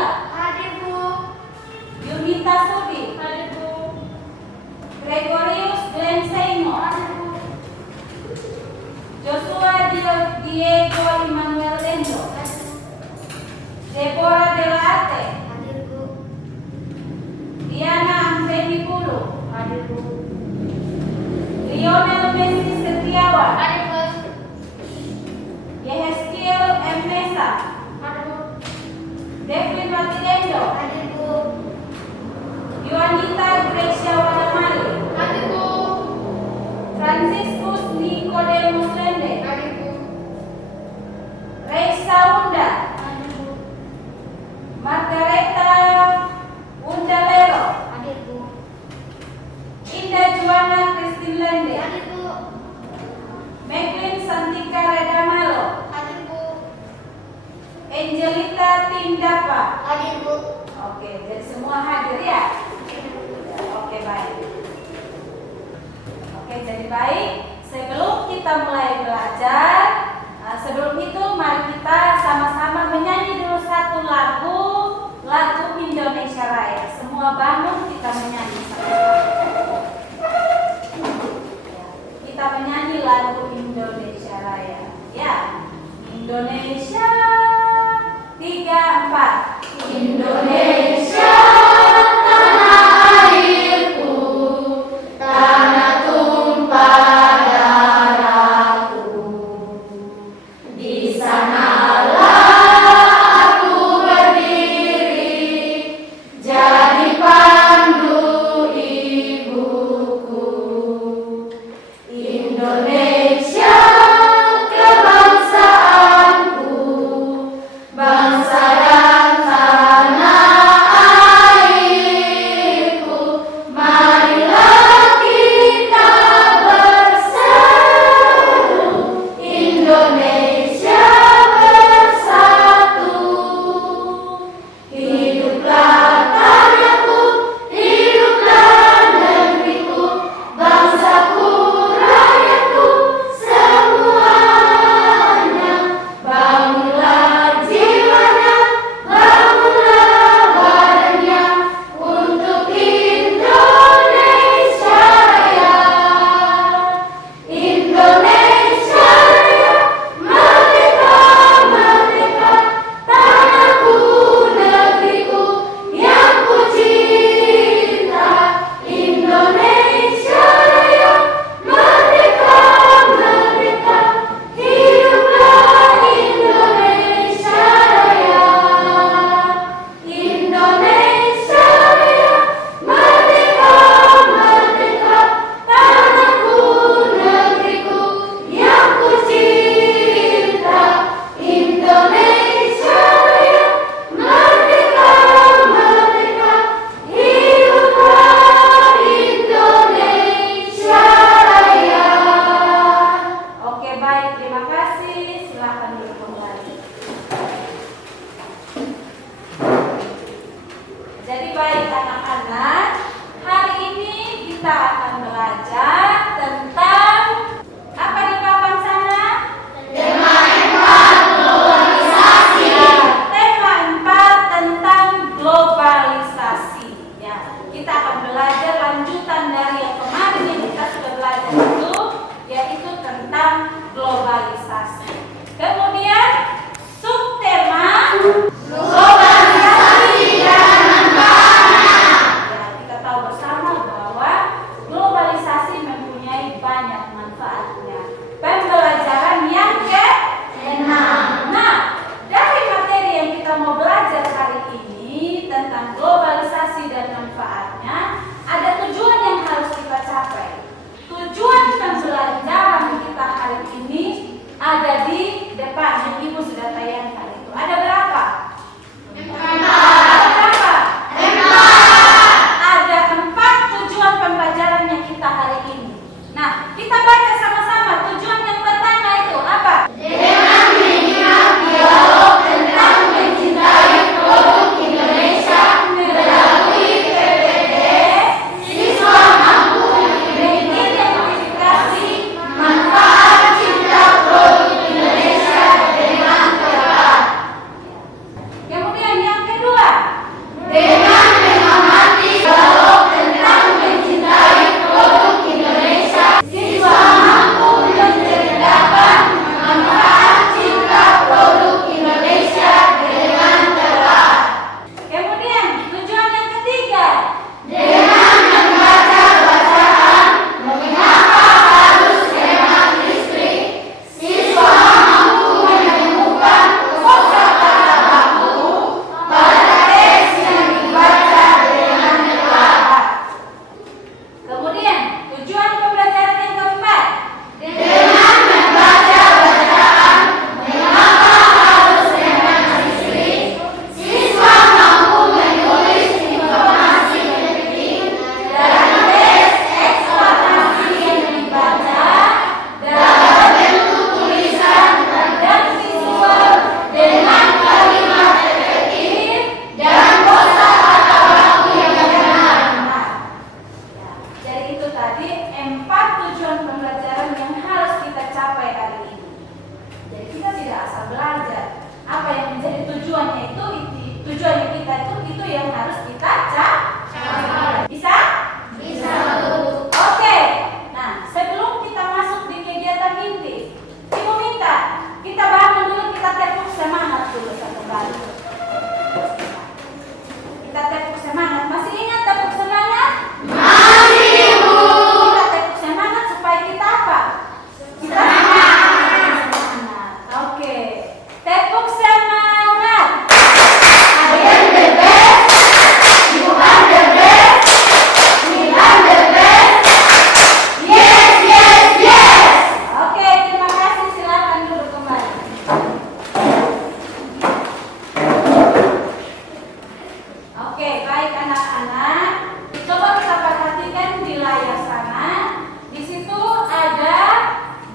Nabila. Hadir, Bu. Yunita Sudi. Hadir, Bu. Gregorius Glenn Seymour. Hadir, Bu. Joshua Diego Emmanuel Lendo. Hadir, Bu. Deborah Delate. Hadir, Bu. Diana Anthony Pulu. Hadir, Bu. Lionel Messi Setiawan. Hadir, Bu. Yehezkiel M. Mesa. Hadir, Bu. Devin Matidendo. Hadir, Bu. Yuanita Gracia Wadamali. Hadir, Bu. Franciscus Nicodemus Lende. Hadir, Bu. Reisa Unda. Hadir, Bu. Margareta Undalero. Hadir, Bu. Indah Juana Christine Lende. Hadir, Bu. Meklin Santika Redamalo. Hadir, Bu. Angelita Tindapa. Hadir, Bu. Oke, jadi semua hadir ya? Oke, baik. Oke, jadi baik. Sebelum kita mulai belajar, sebelum itu mari kita sama-sama menyanyi dulu satu lagu Indonesia Raya. Semua bangun kita menyanyi sama-sama. Kita menyanyi lagu Indonesia Raya. Ya, Indonesia 3, 4. Indonesia, tanah airku, tanah tumpah darahku. Di sanalah aku berdiri, jadi pandu ibuku. Indonesia, kebangsaanku,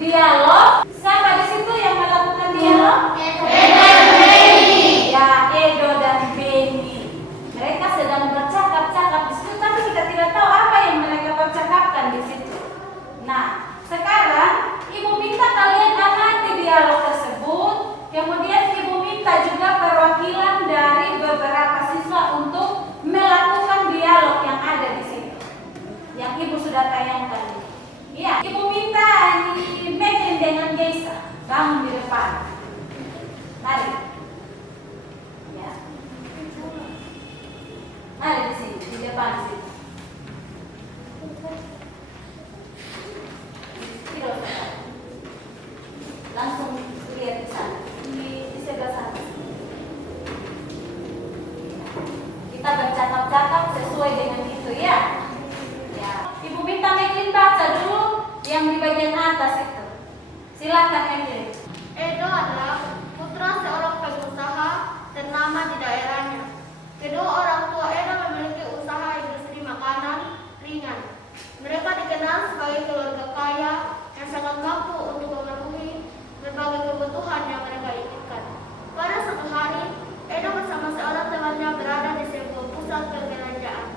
dialog. Siapa di situ yang melakukan dialog? Ya, Edo dan Beni. Mereka sedang bercakap-cakap di situ, tapi kita tidak tahu apa yang mereka percakapkan di situ. Nah, sekarang Ibu minta kalian amati dialog tersebut. Kemudian Ibu minta juga perwakilan dari beberapa siswa untuk melakukan dialog yang ada di situ, yang Ibu sudah tayangkan. Ya, Ibu minta Megan dengan Geisa bangun di depan. Mari. Ya. Mari di sini, di depan sini. Tidak usah. Langsung lihat di sana, di sebelah sana. Kita bercakap-cakap sesuai dengan itu ya. Ya. Ibu minta Meglin baca dulu yang di bagian atas itu. Silakan Meglin. Edo adalah putra seorang pengusaha ternama di daerahnya. Kedua orang tua Edo memiliki usaha industri makanan ringan. Mereka dikenal sebagai keluarga kaya yang sangat mampu untuk memenuhi berbagai kebutuhan yang mereka inginkan. Pada suatu hari, Edo bersama seorang temannya berada di sebuah pusat perbelanjaan.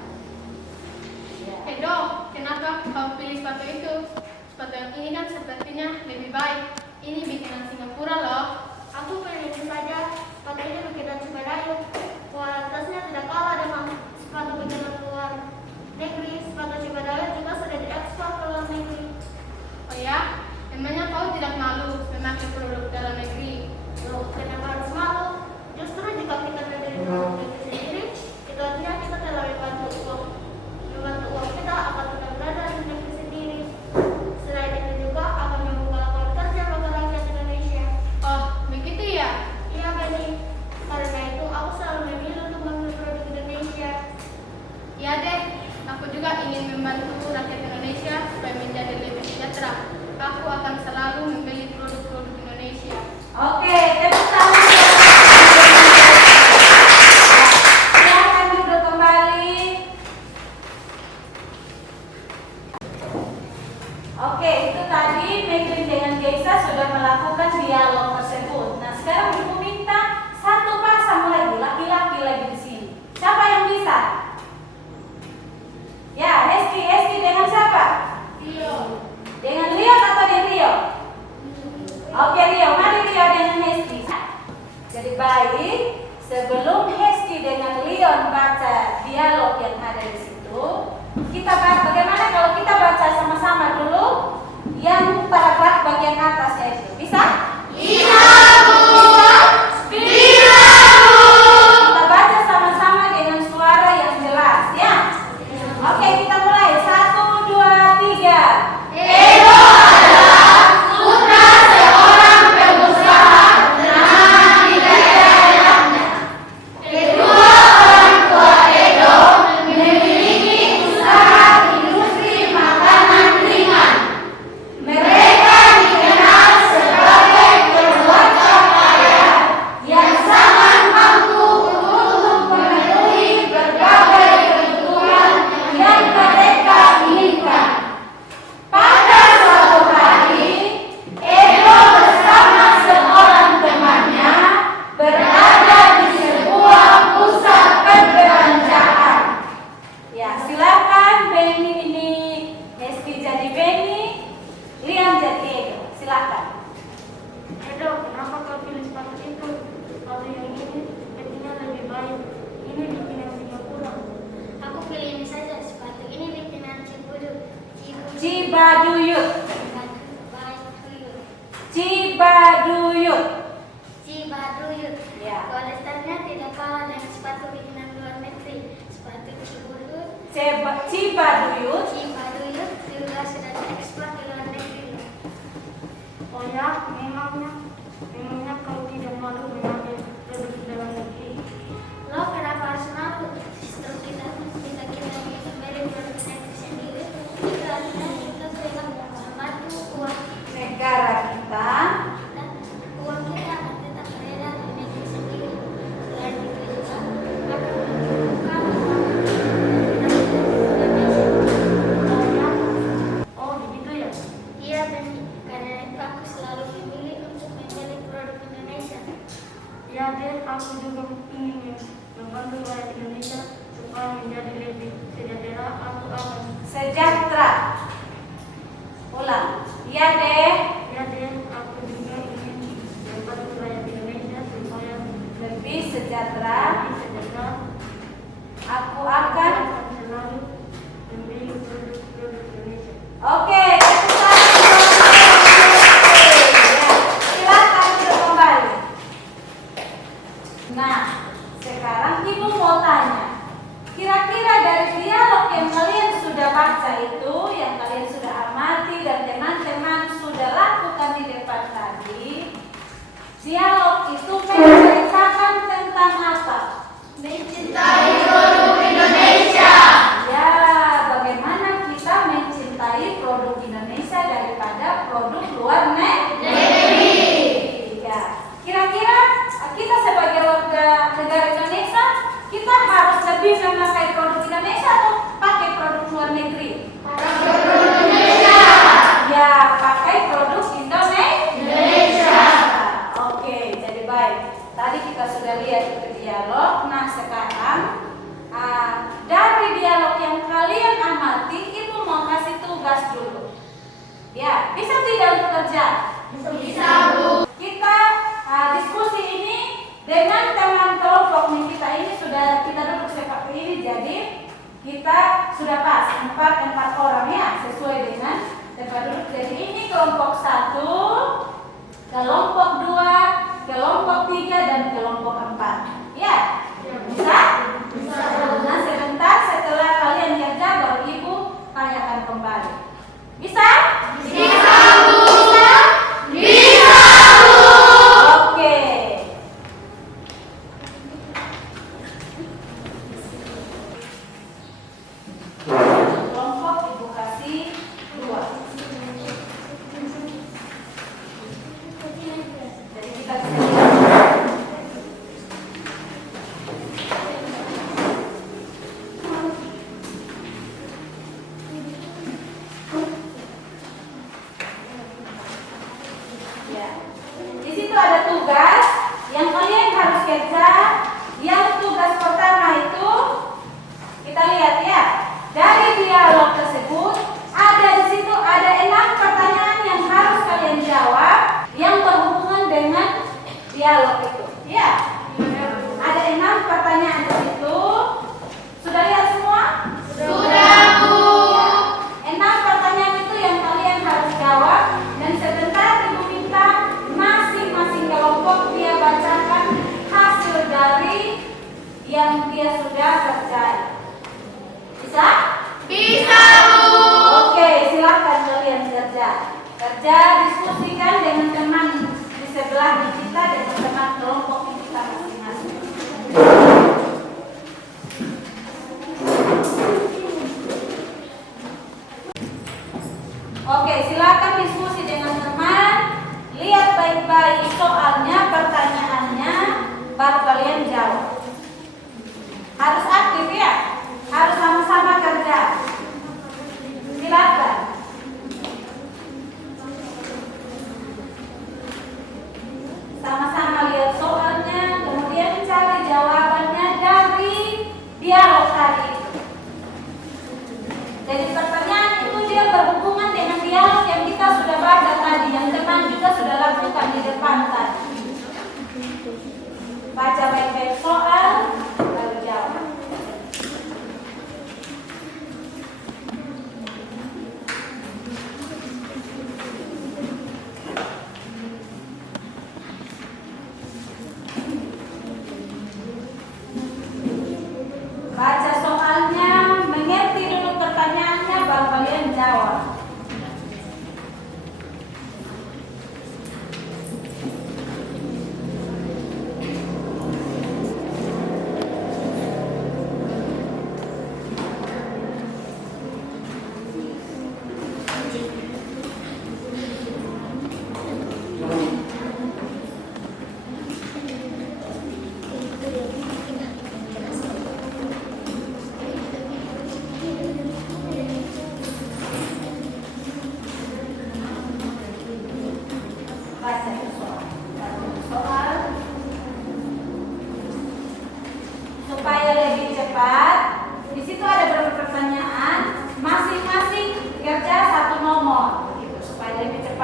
Edo, kenapa kau pilih sepatu itu? Sepatu yang ini kan sepertinya lebih baik. Ini bikinan Singapura loh. Aku pilih ini saja, sepatu ini bikinan Cibadayung. Kualitasnya tidak kalah dengan sepatu bikinan luar negeri. Sepatu Cibadayung juga sudah diekspor ke luar negeri. Oh ya? Memangnya kau tidak malu memakai produk dalam negeri? Loh, kenapa harus malu? Justru jika kita membeli produk negeri sendiri, itu artinya kita telah membantu uang kita akan tetap berada di negeri sendiri. Selain itu juga akan membuka lapangan kerja bagi rakyat Indonesia. Oh, begitu ya? Iya, Beni. Karena itu aku selalu memilih untuk membeli produk Indonesia. Ya deh, aku juga ingin membantu rakyat Indonesia supaya menjadi lebih sejahtera. Aku akan selalu membeli produk-produk Indonesia. Oke, tepuk tangan. Silakan duduk kembali. Oke, itu tadi Meglin dengan Geisa sudah melakukan dialog tersebut. Nah, sekarang Ibu minta satu pasang lagi, laki-laki lagi di sini. Siapa yang bisa? Ya, Hesti dengan siapa? Rio. Dengan Leon atau dengan Rio? Oke Rio, mari Rio dengan Hesti. Jadi baik, sebelum Hesti dengan Leon baca dialog yang ada di situ, kita bahas bagaimana kalau kita baca sama-sama dulu yang paragraf bagian atasnya itu. Bisa? Bisa, Bisa? Bisa, Kita baca sama-sama dengan suara yang jelas ya. Oke, kita mulai. 1, 2, 3. Edo adalah putra seorang pengusaha ternama di daerahnya. Kedua orang tua Edo memiliki usaha industri makanan ringan. Mereka dikenal sebagai keluarga kaya yang sangat mampu untuk memenuhi berbagai kebutuhan yang mereka inginkan. Pada suatu hari, Edo bersama seorang temannya berada di sebuah pusat perbelanjaan. Ya, silakan Beni ini Hesti jadi Beni, Lian jadi Edo. Silakan. Edo, kenapa kau pilih sepatu itu? Sepatu yang ini sepertinya lebih baik. Ini bikinan Singapura. Aku pilih ini saja, sepatu ini bikinan Cibaduyut. Cibaduyut. Cibaduyut. Cibaduyut. Cibaduyut. Ya. Kualitasnya tidak kalah dengan sepatu bikinan luar negeri. Sepatu Cibaduyut. Cibaduyut. Cibaduyut juga sudah diekspor ke luar negeri. Oh ya, memangnya kau tidak malu mengambil produk dalam negeri? Lo kenapa harus malu? Justru kita bisa membeli produk negeri sendiri. Itu artinya kita telah membantu uang Negara kita. dan uang kita akan tetap beredar di negeri sendiri. Selain itu juga akan membuka Oh ya? Oh begitu ya? Iya, dan karena itu Ya deh, aku juga ingin membantu rakyat Indonesia supaya menjadi lebih sejahtera. Aku akan Sejahtera. Ulang. Ya deh. Ya deh, aku juga ingin membantu rakyat Indonesia supaya Lebih sejahtera. lebih sejahtera. Aku Aku akan. akan selalu membeli produk-produk Indonesia. Oke, tepuk tangan. Ya, silakan duduk kembali. Nah, sekarang Ibu mau tanya, kira-kira dari dialog yang kalian sudah baca itu, yang kalian sudah amati dan teman-teman sudah lakukan di depan tadi, dialog itu menceritakan tentang apa? Mencintai produk Indonesia. Ya, bagaimana kita mencintai produk Indonesia daripada produk luar negeri. Ya, kira-kira kita sebagai warga negara Indonesia, kita harus lebih memakai produk Indonesia atau pakai produk luar negeri? Ya, pakai produk Indonesia. Oke, jadi baik. Tadi kita sudah lihat itu dialog. Nah, sekarang dari dialog yang kalian amati, Ibu mau kasih tugas dulu. Ya, bisa tidak untuk kerja? Bisa, Bu. Kita diskusi ini dengan teman kelompok kita ini sudah kita duduk seperti ini, jadi kita sudah pas 4 orang ya, sesuai dengan tempat duduk. Jadi ini kelompok 1, kelompok 2, kelompok 3 dan kelompok 4. Ya, bisa? Bisa. Nah, sebentar setelah kalian kerja baru Ibu tanyakan kembali. Bisa? Bisa, Bu. Bisa? Bisa, Bu. Oke. Kelompok Ibu kasih 2. Jadi kita bisa lihat. Ya. Di situ ada tugas yang kalian harus kerja. Yang tugas pertama itu kita lihat ya. Dari dialog tersebut ada di situ ada 6 pertanyaan yang harus kalian jawab yang berhubungan dengan dialog itu. Ya. Ada 6 pertanyaan di situ. Sudah lihat semua? Sudah, Bu. 6 pertanyaan itu yang kalian harus jawab dan sebentar Ibu minta masing-masing kelompok dia bacakan hasil dari yang dia sudah kerjain. Bisa? Bisa, Bu. Oke, silakan kalian kerja. Kerja diskusikan dengan teman di sebelah kita dengan teman kelompok kita masing-masing. Oke, silakan diskusi dengan teman. Lihat baik-baik soalnya, pertanyaannya, baru kalian jawab. Harus aktif ya, harus sama-sama kerja. Silakan. Sama-sama lihat soalnya, kemudian cari jawabannya dari dialog tadi itu. Jadi pertanyaan itu dia berhubungan dengan dialog yang kita sudah baca tadi, yang teman juga sudah lakukan di depan tadi. Baca baik-baik soal, lalu jawab.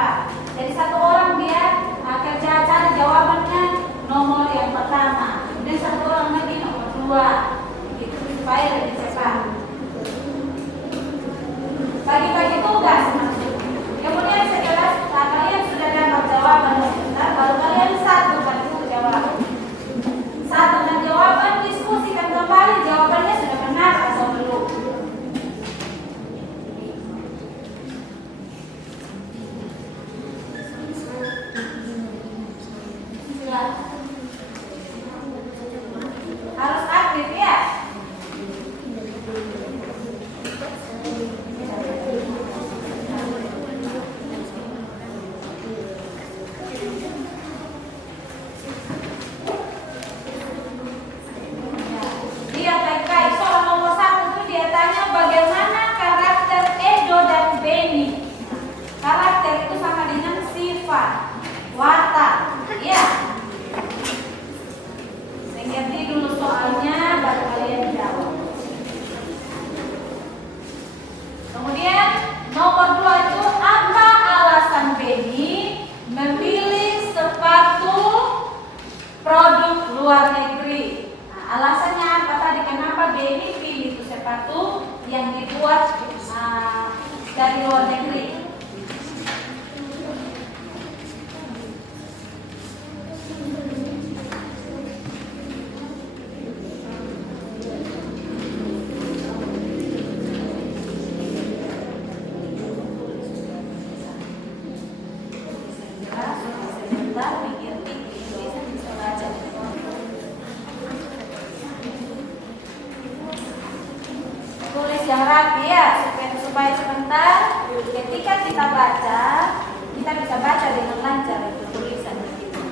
siapa. Jadi satu orang dia kerja cari jawabannya nomor yang pertama, dan satu orang lagi nomor 2, gitu supaya lebih cepat. Bagi-bagi tugas maksudnya. Kemudian setelah kalian sudah dapat jawaban yang benar, baru kalian satukan itu jawaban. Satukan jawaban, diskusikan kembali jawabannya sudah benar atau belum. Harus aktif ya. Dia baik-baik. Soal nomor 1 itu dia tanya bagaimana karakter Edo dan Benny. Karakter itu sama dengan sifat, watak, ya. Ngerti dulu soalnya, baru kalian jawab. Kemudian nomor 2 itu apa alasan Benny memilih sepatu produk luar negeri? Nah, alasannya apa tadi? Kenapa Benny pilih itu sepatu yang dibuat dari luar negeri? Tulis yang rapi ya, supaya sebentar ketika kita baca, kita bisa baca dengan lancar itu tulisan begitu.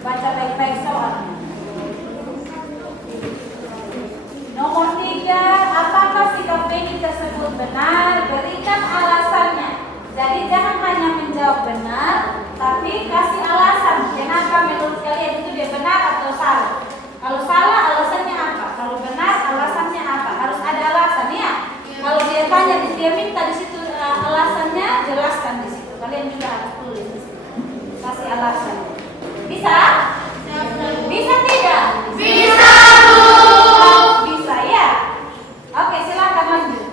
Baca baik-baik soalnya. Nomor 3, apakah sikap Benny tersebut benar? Berikan alasannya. Jadi jangan hanya menjawab benar, tapi kasih alasan. Kenapa menurut kalian itu dia benar atau salah? Kalau salah alasannya apa? Kalau benar alasannya apa? Harus ada alasan ya. Kalau dia tanya, dia minta di situ alasannya, jelaskan di situ. Kalian juga harus tulis di situ. Kasih alasan. Bisa? Bisa tidak? Bisa, Bu. Bisa ya? Oke, silakan lanjut.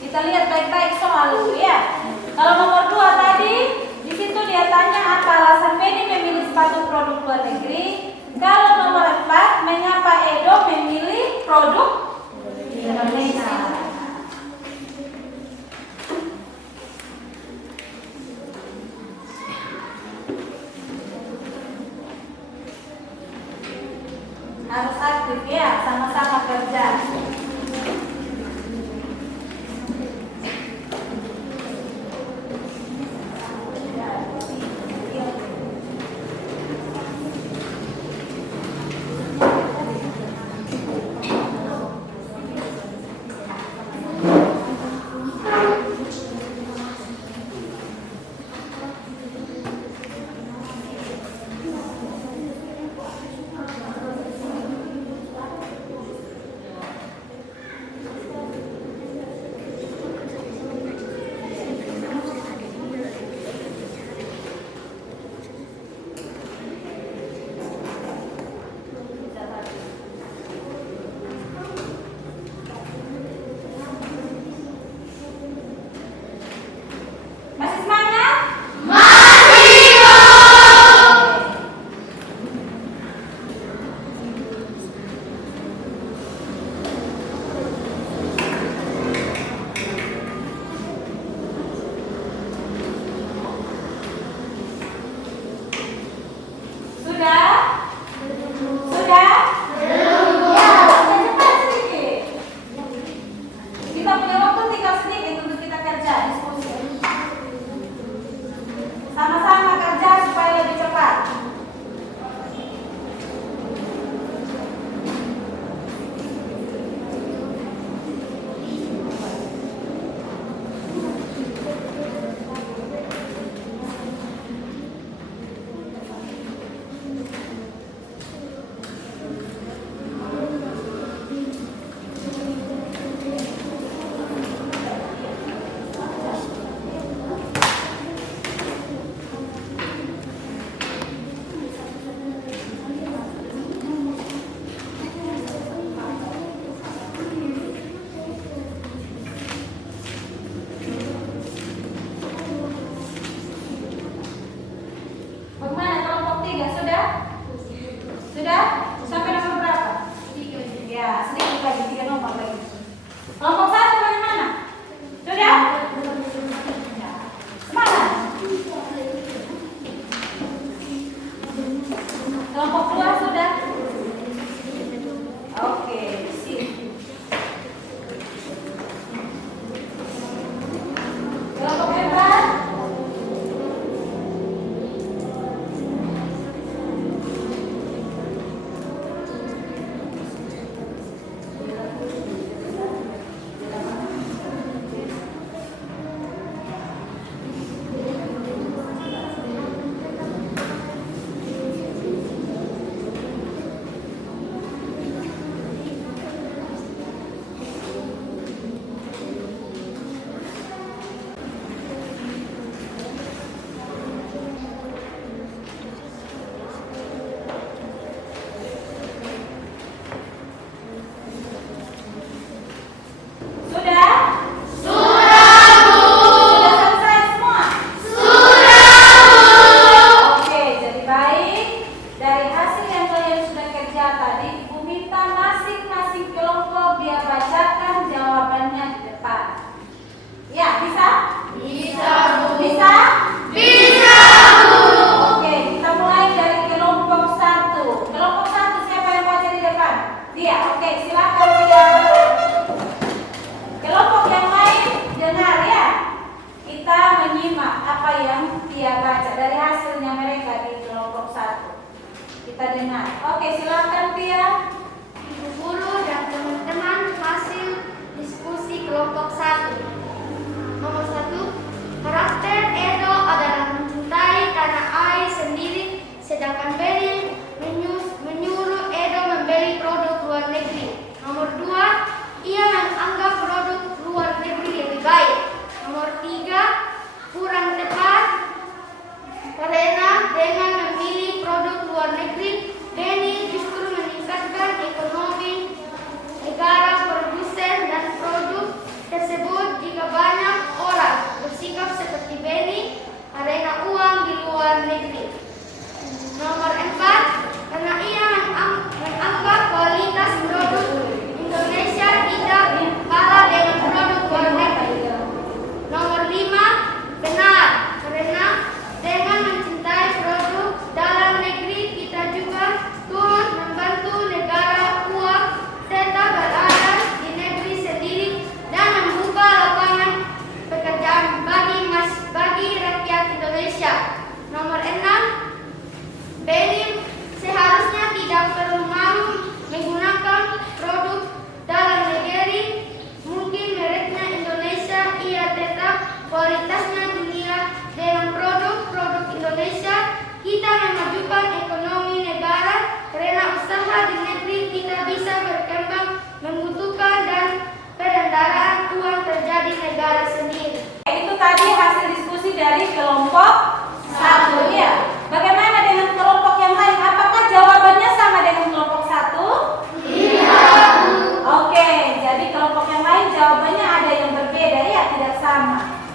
Kita lihat baik-baik soal itu ya. Kalau nomor 2 tadi, di situ dia tanya apa alasan Benny memilih sepatu produk luar negeri. Kalau nomor 4, mengapa Edo memilih produk Indonesia. Harus aktif ya, sama-sama kerja.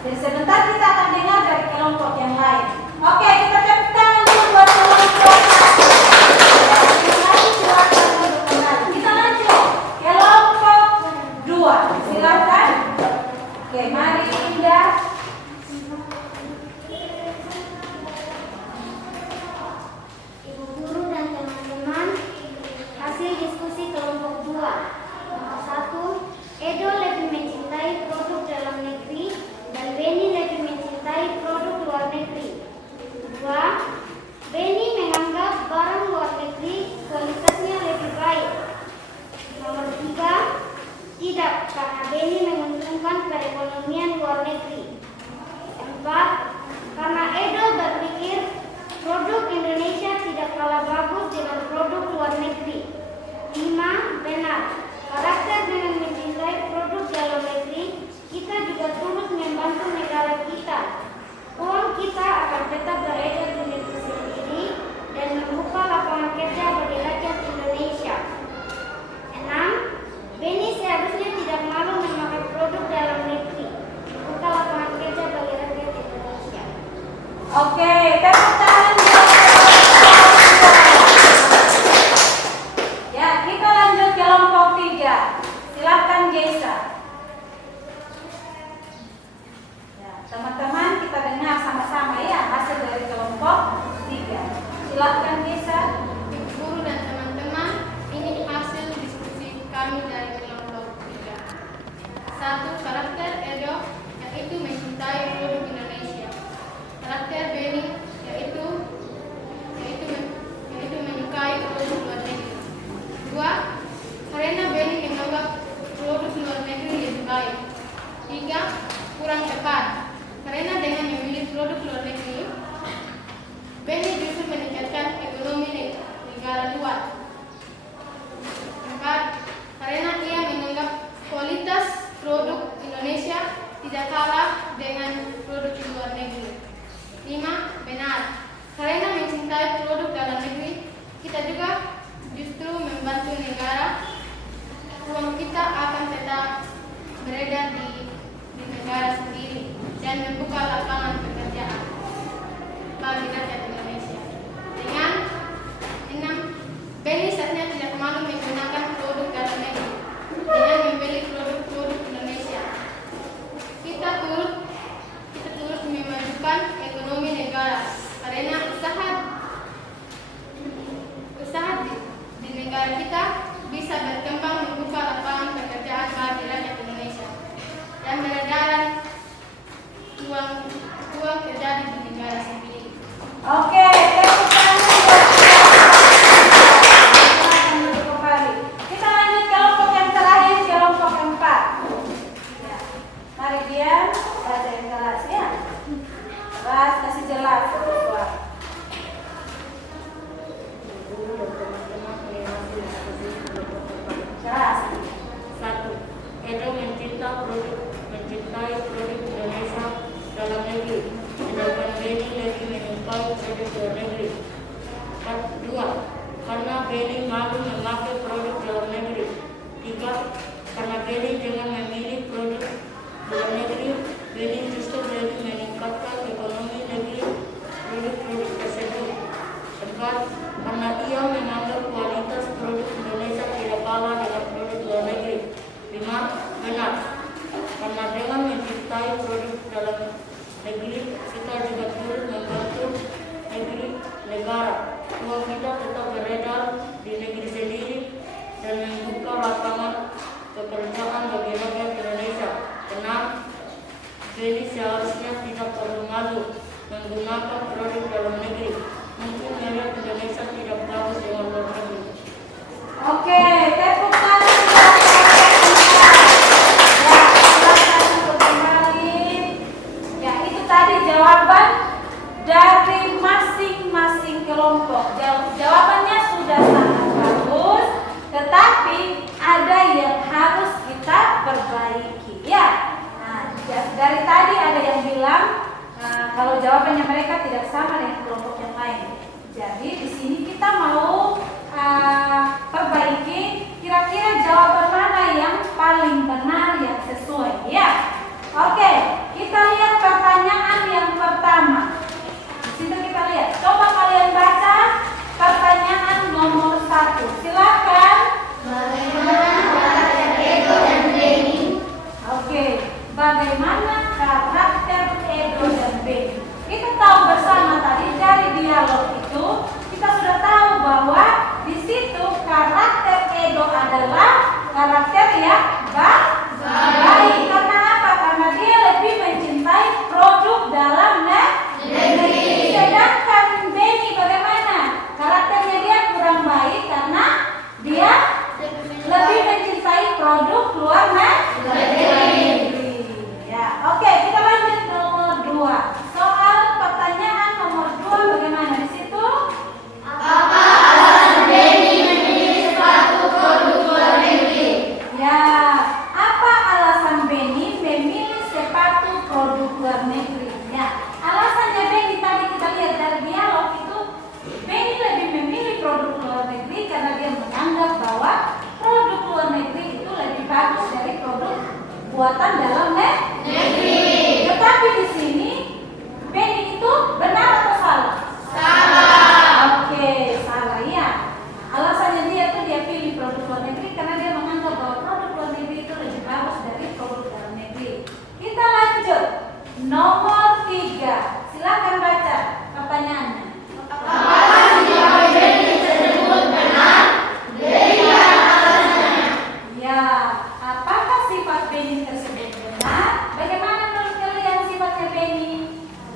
Jadi sebentar kita akan dengar dari kelompok yang lain. Oke, kita tepuk tangan dulu buat kelompok. Silakan duduk kembali. Kita lanjut kelompok 2. Silakan. Oke, mari Indah. Ibu guru dan teman-teman, hasil diskusi kelompok 2. Nomor 1, Edo lebih mencintai produk dalam negeri dan Beni lebih mencintai produk luar negeri. 2, Beni menganggap barang luar negeri kualitasnya lebih baik. Nomor 3, tidak, karena Beni menguntungkan perekonomian luar negeri. 4, karena Edo berpikir produk Indonesia tidak kalah bagus dengan produk luar negeri. 5, benar. Karakter dengan mencintai produk dalam negeri, kita juga turut membantu negara kita. Uang kita akan tetap beredar di negeri sendiri dan membuka lapangan kerja bagi rakyat Indonesia. 6, Beni seharusnya tidak malu memakai produk dalam negeri, membuka lapangan kerja bagi rakyat Indonesia. Oke, tepuk tangan. Ya, kita lanjut kelompok 3. Silakan Geisa. Ya, teman-teman kita dengar sama-sama ya hasil dari kelompok 3. Silakan Geisa. Ibu guru dan teman-teman, ini hasil diskusi kami dari kelompok 3. 1. Karakter Edo, yaitu mencintai produk Indonesia. Karakter Beni, yaitu menyukai produk luar negeri. 2. Karena Beni menganggap produk luar negeri lebih baik. 3. Kurang tepat, karena dengan memilih produk luar negeri, Beni justru meningkatkan ekonomi negara luar. 4. Karena ia menganggap kualitas produk Indonesia tidak kalah dengan produk luar negeri. 5. Benar, karena mencintai produk dalam negeri, kita juga justru membantu negara. Uang kita akan tetap beredar di negara sendiri dan membuka lapangan pekerjaan bagi rakyat Indonesia. Dengan 6, Beni saatnya tidak malu menggunakan produk dalam negeri dengan membeli produk-produk Indonesia. Kita turut memajukan ekonomi negara karena usaha di negara kita bisa berkembang membuka lapangan pekerjaan bagi rakyat Indonesia dan beredaran uang terjadi di negara sendiri. Oke, tepuk tangan buat silakan duduk kembali. Kita lanjut kelompok yang terakhir, kelompok 4. Ya. Mari diam, baca yang jelas ya. Jelas, kasih jelas suara. Jelas. 1. Edo mencintai produk Indonesia dalam negeri, sedangkan Beni lebih menyukai produk luar negeri. 2. Karena Beni malu memakai produk dalam negeri. 3. Karena Beni dengan memilih produk dalam negeri, Beni justru lebih meningkatkan ekonomi negeri produk-produk tersebut. 4. Karena ia menganggap kualitas produk Indonesia tidak kalah dengan produk luar negeri. 5. Benar, karena dengan mencintai produk dalam negeri, kita juga turut membantu negara. Uang kita tetap beredar di negeri sendiri dan membuka lapangan pekerjaan bagi rakyat Indonesia. 6. Beni seharusnya tidak perlu malu menggunakan produk dalam negeri. Mungkin merek Indonesia tidak bagus dengan luar negeri. Oke, tepuk tangan buat ya, silakan untuk kembali. Ya, itu tadi jawaban dari masing-masing kelompok. Jawabannya sudah sangat bagus, tetapi ada yang harus kita perbaiki. Ya, nah, dari tadi ada yang bilang kalau jawabannya mereka tidak sama dengan kelompok yang lain. Jadi di sini kita mau perbaiki kira-kira jawaban mana yang paling benar, yang sesuai ya. Oke, kita lihat bagaimana karakter Edo dan Benny. Kita tahu bersama tadi dari dialog itu kita sudah tahu bahwa di situ karakter Edo adalah karakter yang baik. Karena apa? Karena dia lebih mencintai produk dalam negeri. Sedangkan Benny bagaimana? Karakternya dia kurang baik karena dia lebih mencintai produk luar negeri. Ya, oke, kita lanjut nomor 2. Soal pertanyaan nomor 2 bagaimana di situ? Apa alasan Benny memilih sepatu produk luar negeri? Ya, apa alasan Benny memilih sepatu produk luar negeri? Ya, alasannya Benny tadi kita lihat dari dialog itu, Benny lebih memilih produk luar negeri karena dia menganggap bahwa produk luar negeri itu lebih bagus dari produk buatan dalam negeri. Tetapi di sini Benny itu benar atau salah? Salah. Oke, salah ya. Alasannya dia tuh dia pilih produk luar negeri karena dia menganggap bahwa produk luar negeri itu lebih bagus dari produk dalam negeri. Kita lanjut. Nomor 3. Silakan baca pertanyaannya. Apakah sikap Benny tersebut benar? Berikan alasannya. Ya, apakah sifat Benny tersebut benar? Bagaimana menurut kalian sifatnya Benny?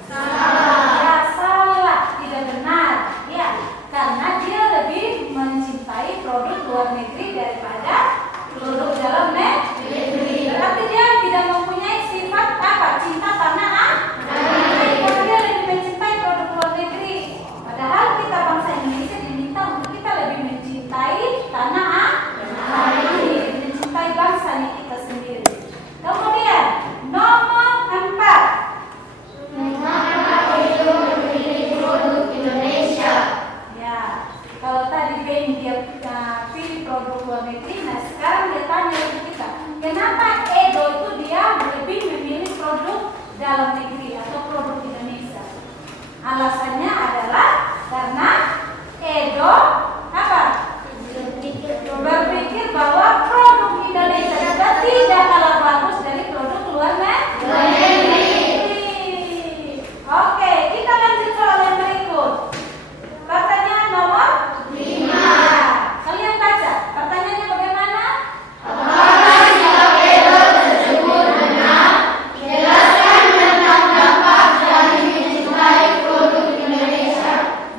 Ya, salah, tidak benar. Ya, karena dia lebih mencintai produk luar negeri daripada produk dalam negeri. Tetapi dia tidak mempunyai sifat apa? Cinta tanah karena dia lebih mencintai produk luar negeri. Padahal kita bangsa Indonesia diminta untuk kita lebih mencintai tanah air, mencintai bangsa kita sendiri. Kemudian nomor 4. Mengapa Edo memilih produk Indonesia? Ya, kalau tadi Benny dia pilih produk luar negeri, nah sekarang dia tanya ke kita, kenapa Edo itu dia lebih memilih produk dalam negeri atau produk Indonesia? Alasannya adalah karena Edo apa? Berpikir bahwa produk Indonesia juga tidak kalah bagus dari produk luar negeri. Oke, kita lanjut soal yang berikut. Pertanyaan nomor 5. Kalian baca. Pertanyaannya bagaimana? Apakah sikap Edo tersebut benar? Jelaskan tentang dampak dari mencintai produk Indonesia.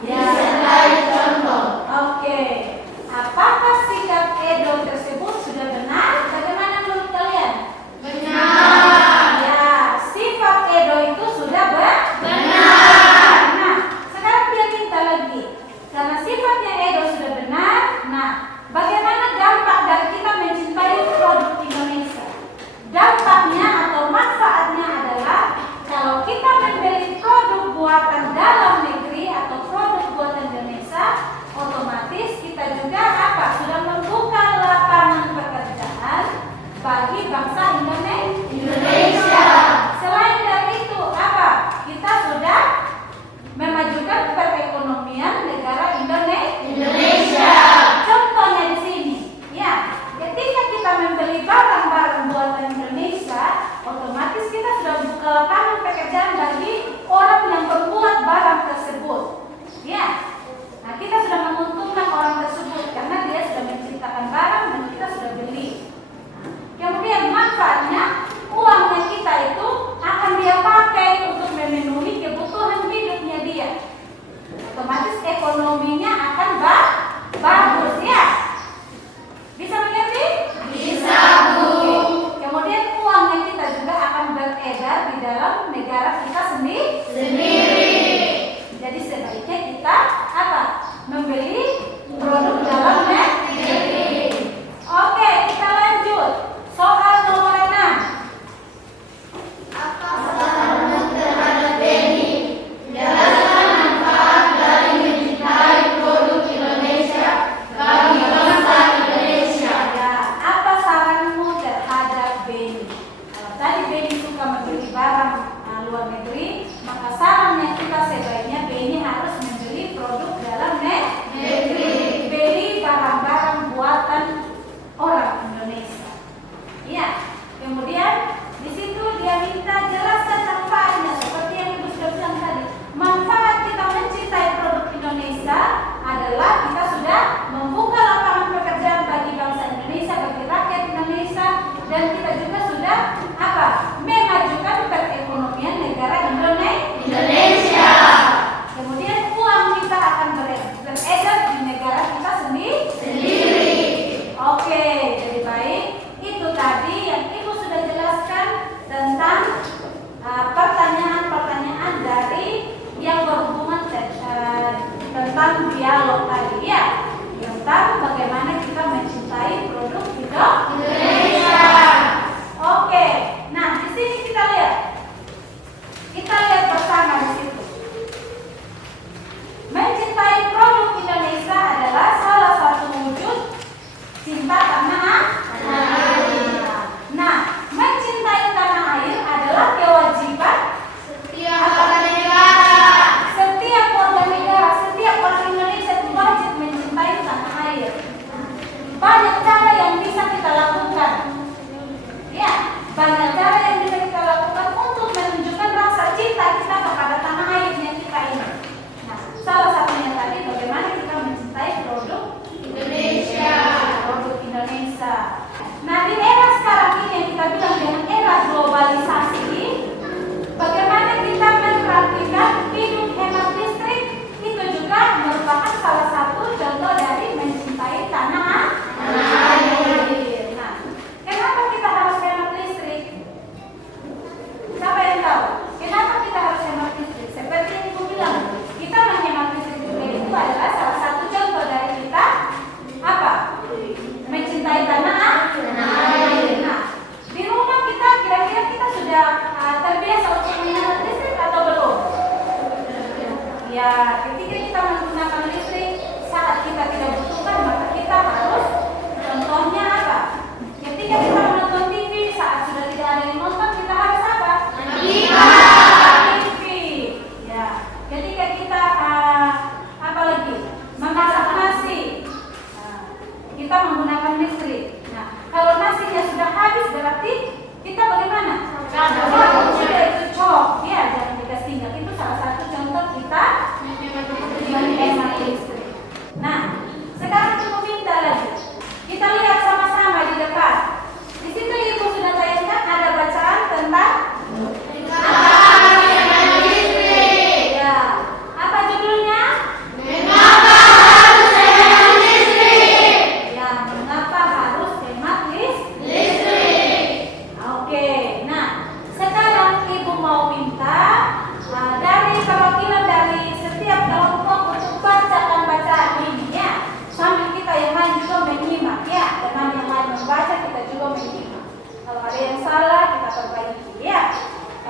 Disertai contoh. Oke. Apakah sikap Edo tersebut sudah benar? Bagaimana menurut kalian? Benar. Ya, sifat Edo itu sudah benar. Nah, sekarang dia minta lagi. Karena sifatnya Edo sudah benar, nah, bagaimana dampak dari kita mencintai produk Indonesia? Dampaknya atau manfaatnya adalah kalau kita membeli produk buatan dalam negeri atau produk buatan Indonesia, otomatis kita juga apa? Sudah membuka lapangan pekerjaan bagi bangsa Indonesia. Selain dari itu apa? Kita sudah memajukan perekonomian negara Indonesia. Contohnya di sini, ya, ketika kita membeli barang-barang buatan Indonesia, otomatis kita sudah buka lapangan pekerjaan bagi orang yang membuat barang tersebut. Ya, nah kita sudah menguntungkan orang tersebut karena dia sudah menciptakan barang dan kita sudah beli. Kemudian manfaatnya uangnya kita itu akan dia pakai untuk memenuhi kebutuhan hidupnya dia. Otomatis ekonominya akan bagus ya. Bisa mengerti? Bisa, Bu. Oke. Kemudian uangnya kita juga akan beredar di dalam negara kita sendiri. Jadi sebaiknya kita apa? Membeli produk dalam negeri. Oke, kita lanjut. Soal nomor 6. Apa saran terhadap Benny? Jelaskan manfaat dari mencintai produk Indonesia bagi bangsa Indonesia. Ya, apa saranmu terhadap Benny? Kalau tadi Benny suka membeli barang luar negeri, maka sarannya kita sebaiknya Benny harus membeli produk dalam negeri. Beli barang-barang buatan orang Indonesia. Ya, kemudian di situ dia minta jelaskan manfaatnya seperti yang Ibu sudah bilang tadi. Manfaat kita mencintai produk Indonesia adalah kita sudah membuka lapangan pekerjaan bagi bangsa Indonesia, bagi rakyat Indonesia, dan kita juga sudah apa? Memajukan perekonomian negara Indonesia. Kemudian uang kita akan beredar di negara kita sendiri. Oke, jadi baik. Itu tadi yang Ibu sudah jelaskan tentang pertanyaan-pertanyaan dari yang berhubungan tentang dialog tadi ya, tentang bagaimana kita mencintai produk Indonesia. Oke, nah di sini kita lihat bersama di situ. Mencintai produk Indonesia adalah salah satu wujud cinta tanah air. Nah, mencintai tanah air adalah kewajiban Setiap warga negara. setiap warga negara, setiap orang Indonesia itu wajib mencintai tanah air. Banyak cara yang bisa kita lakukan. Ya, banyak cara yang bisa kita lakukan untuk menunjukkan rasa cinta kita kepada tanah air yang kita ini. Nah, salah satunya tadi bagaimana kita mencintai produk Indonesia. Produk Indonesia. Nah, di era sekarang ini yang kita bilang dengan era globalisasi, bagaimana kita memperhatikan hidup hemat listrik itu juga merupakan salah satu contoh dari mencintai tanah air. Nah, kenapa kita harus hemat listrik? Siapa yang tahu? Kenapa kita harus hemat listrik? Seperti yang Ibu bilang, kita menghemat listrik juga itu adalah salah satu contoh dari kita apa? Mencintai tanah air. Nah, di rumah kita kira-kira kita sudah terbiasa untuk menghemat listrik atau belum? Ya, ketika kita menggunakan listrik saat kita tidak butuhkan, maka kita harus, contohnya apa? Ketika kita menonton TV saat sudah tidak ada yang nonton, kita harus apa? TV. Ya, ketika kita apa lagi? Memasak nasi, kita menggunakan listrik. Nah, kalau nasinya sudah habis berarti kita bagaimana? Sudah itu cok, ya jangan dikasih tinggal. Itu salah satu contoh kita menghemat listrik. Nah, sekarang Ibu minta lagi. Kita lihat sama-sama di depan. Di situ Ibu sudah tayangkan ada bacaan tentang ya. Apa judulnya? Mengapa harus hemat listrik? Ya, mengapa harus hemat Listrik. Oke, nah sekarang Ibu mau minta dari perwakilan dari setiap kelompok untuk bacakan bacaan ini ya, sambil kita yang lain juga menyimak ya, teman yang lain membaca kita juga menyimak. Kalau ada yang salah kita perbaiki ya.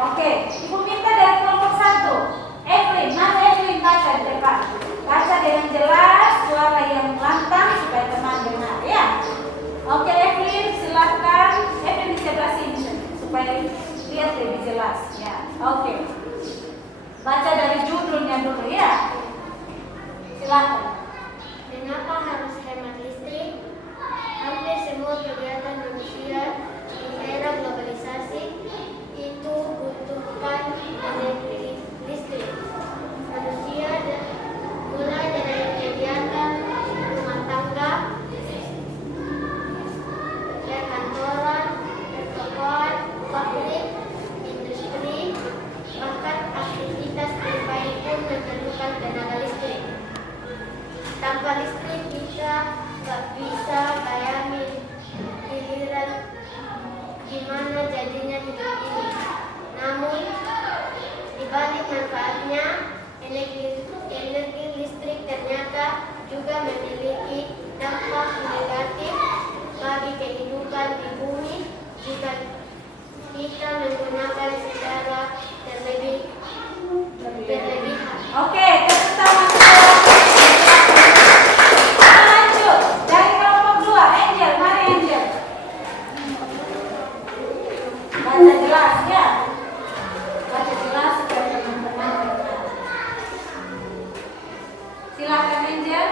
Oke, Ibu minta dari kelompok 1, Evelyn, mana Evelyn baca di depan, baca dengan jelas, suara yang lantang supaya teman dengar ya. Oke Evelyn, silakan. Evelyn di sebelah sini supaya lihat lebih jelas ya. Oke. Baca dari judulnya dulu ya. Silakan. Mengapa harus hemat listrik? Hampir semua kegiatan manusia di era globalisasi itu butuhkan energi listrik. Manusia mulai dari kegiatan rumah tangga, perkantoran, pertokoan, pabrik, industri, bahkan aktivitas bermain pun memerlukan tenaga listrik. Tanpa listrik kita nggak bisa bayangin giliran gimana jadinya hidup ini. Namun dibalik manfaatnya, energi listrik ternyata juga memiliki dampak negatif bagi kehidupan di bumi jika kita menggunakan secara berlebihan. Oke, tepuk tangan. Kita lanjut dari kelompok 2, Angel, mana Angel? Baca jelas ya. Baca jelas supaya teman-teman dengar. Silakan Angel.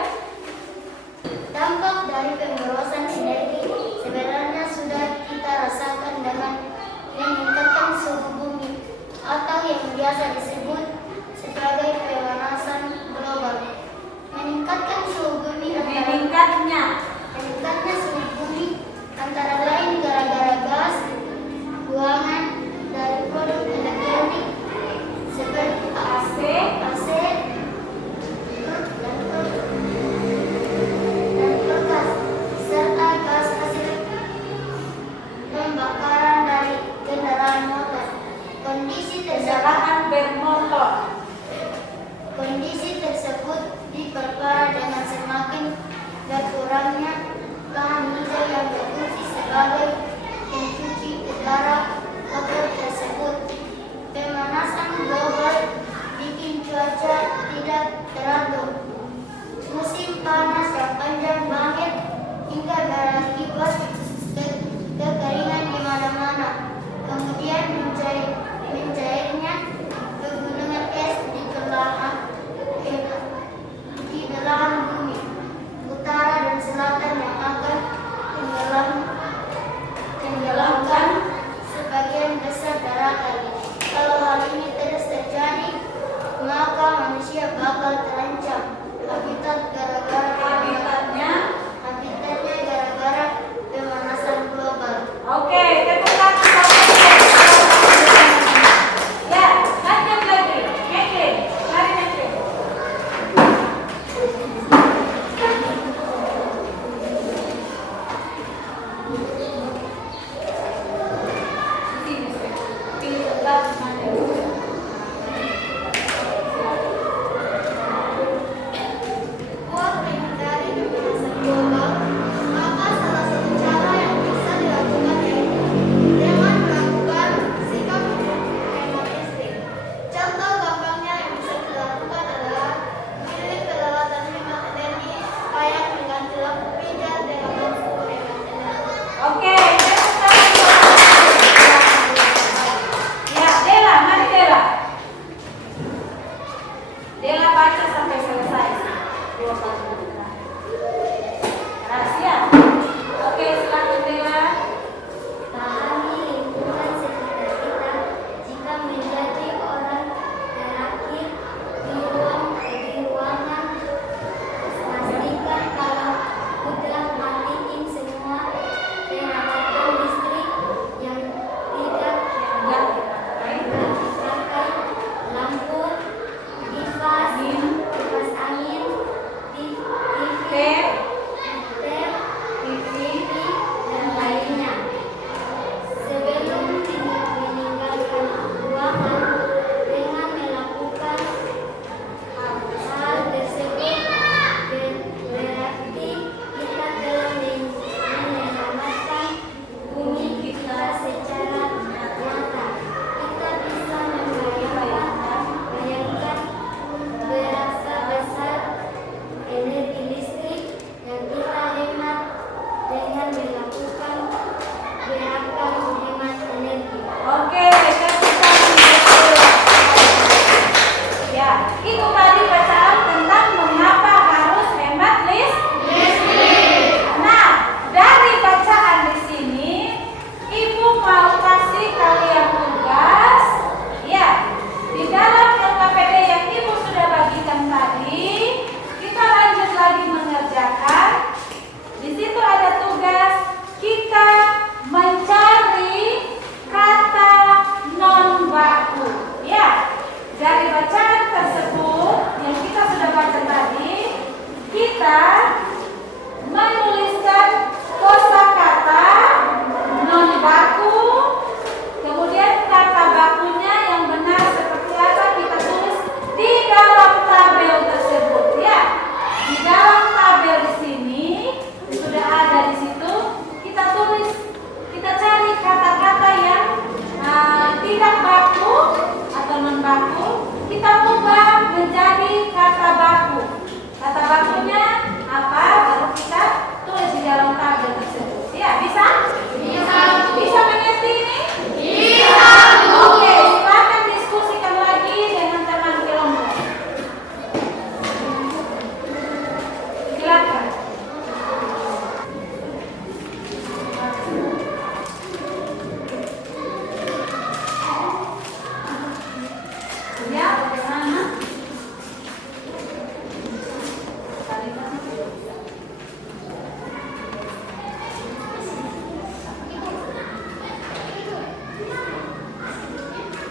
Dampak dari pemborosan energi sebenarnya sudah kita rasakan dengan meningkatkan suhu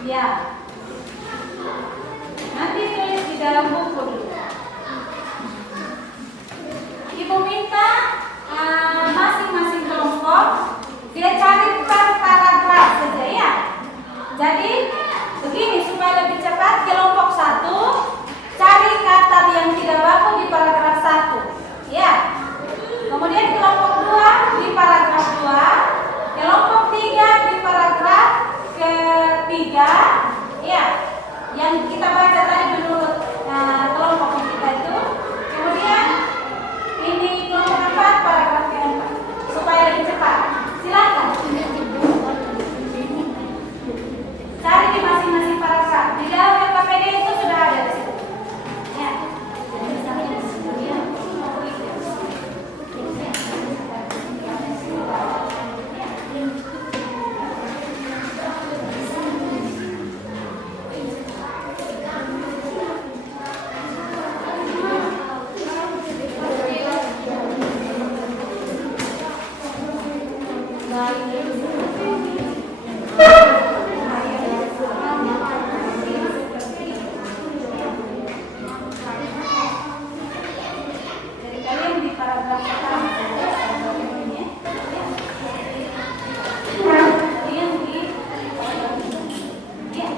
Ya. Nanti tulis di dalam buku dulu. Ibu minta masing-masing kelompok dia cari per paragraf saja ya. Jadi begini supaya lebih cepat, kelompok 1 cari kata yang tidak baku di paragraf 1 ya. Kemudian kelompok 2 di paragraf 2, kelompok 3 di paragraf ketiga ya. Yang kita baca tadi menurut kelompok kita itu. Kemudian ini kelompok 4 paragraf keempat supaya lebih cepat. Silakan. Cari di masing-masing paragraf. Di dalam LKPD itu sudah ada di situ. Ya. Jadi kalian di paragraf pertama ini ya. Kalian di ya.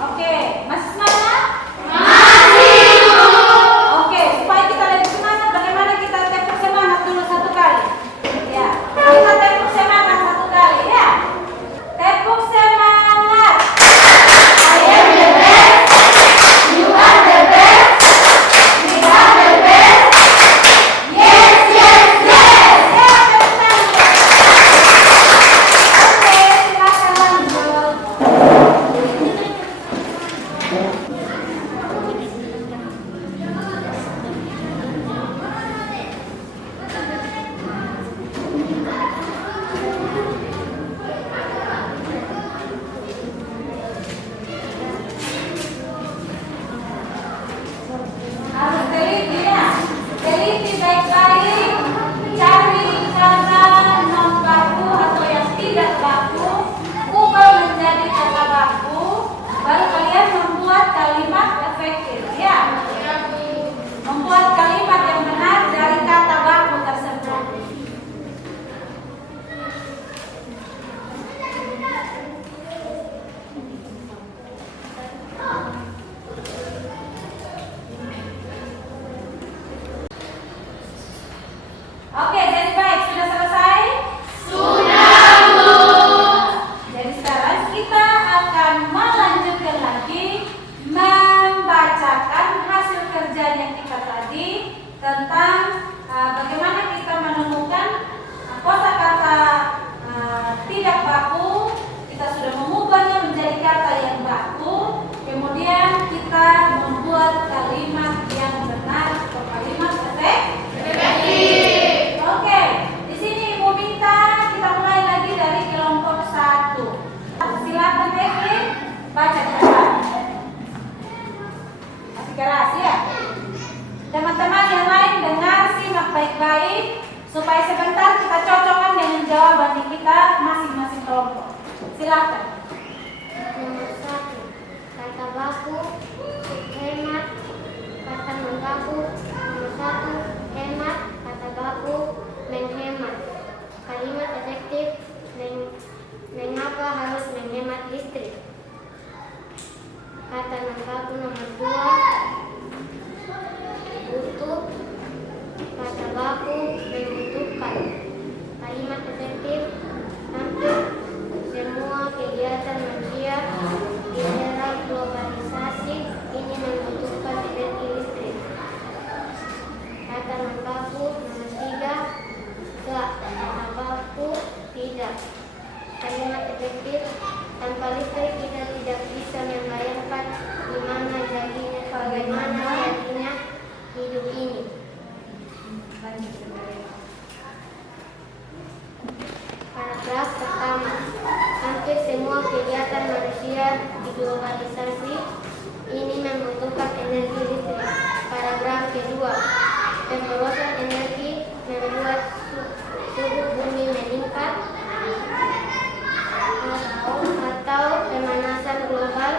Oke, masih semangat? Masih. Oke, supaya kita lebih semangat, bagaimana kita tepuk semangat dulu satu kali? Ya, kita tepuk semangat satu kali ya. Tepuk semangat. I am the best. You are the best. We are the best. Yes, yes, yes. Ya, tepuk tangan. Oke, silakan lanjut. Harus teliti ya, teliti baik-baik, cari kata non baku atau yang tidak baku, ubah menjadi kata baku, baru kalian membuat kalimat efektif ya. Membuat kalimat yang benar dari kata baku tersebut. Oke, jadi baik, sudah selesai? Sudah, Bu. Jadi sekarang kita akan melanjutkan lagi membacakan hasil kerjanya kita tadi tentang bagaimana kita menemukan kosakata tidak baku. Kita sudah mengubahnya menjadi kata yang baku. Kemudian kita membuat kalimat yang benar atau kalimat efektif. Oke, di sini Ibu minta kita mulai lagi dari kelompok 1. Silakan Evelyn, baca cepat. Masih keras ya. Teman-teman yang lain dengar, simak baik-baik supaya sebentar kita cocokkan dengan jawaban kita masing-masing kelompok. Silakan. Nomor 1, kata baku, hemat, kata non baku. Nomor 1, hemat, kata baku, menghemat. energi listrik. Paragraf kedua, pemborosan energi membuat suhu bumi meningkat atau pemanasan global.